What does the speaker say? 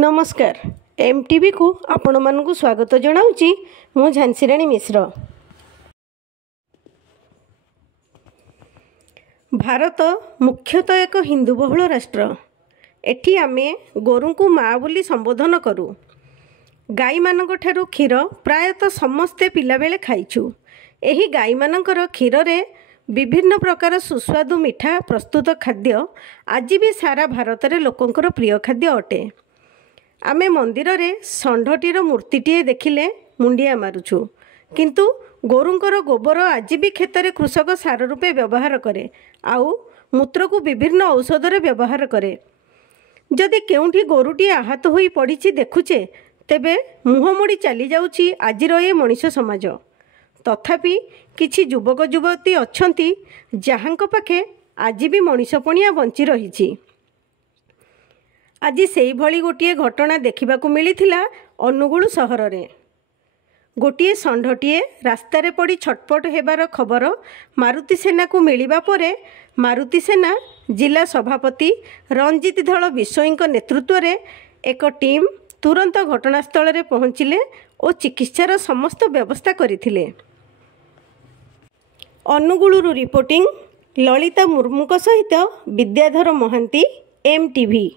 नमस्कार एमटीवी को आपण मानकु स्वागत जनाऊँगी मु झांसीराणी मिश्र। भारत मुख्यतः एक हिंदू बहुल राष्ट्र। एठी आमे गोरु को माँ बोली संबोधन करूँ। गाई मानक ठारू क्षीर प्रायतः समस्ते पिला बेले खाइछु। एही गाई मानकर क्षीर रे विभिन्न प्रकार सुस्वादु मिठा प्रस्तुत खाद्य आज भी सारा भारत रे लोकंकर प्रिय खाद्य अटे। आमे मंदिर रे षंढटीर मूर्तिटीए देखिले मुंडिया मारुछु, किंतु गोरुंकर गोबर आज भी खेतरे कृषक सार रूपे व्यवहार करे आउ मूत्र को विभिन्न औषध रे व्यवहार करे। जदि केउठी गोरुटी आहत होई पड़िछि देखुचे तेबे मुह मोड़ी चली जाउछि आजिर ए मनीष समाज। तथापि किछि युवक युवती अछंती जाहांक पाखे आज भी मनीषपणिया बंची रहिछि। आज सेई भली गोटिए घटना देखिबाकू मिलिथिला अनुगुल सहर रे। गोटिए षंढटीए रास्तारे पड़ी छटपट हेबार खबर मारुति सेना को मिलिबा परे मारुति सेना जिला सभापति रंजित धल विषयी नेतृत्व रे एक टीम तुरंत घटनास्थल रे पहुँचिले और चिकित्सार समस्त व्यवस्था करिथिले। अनुगुलुरु रिपोर्टिंग ललिता मुर्मू सहित विद्याधर महांती एमटीवी।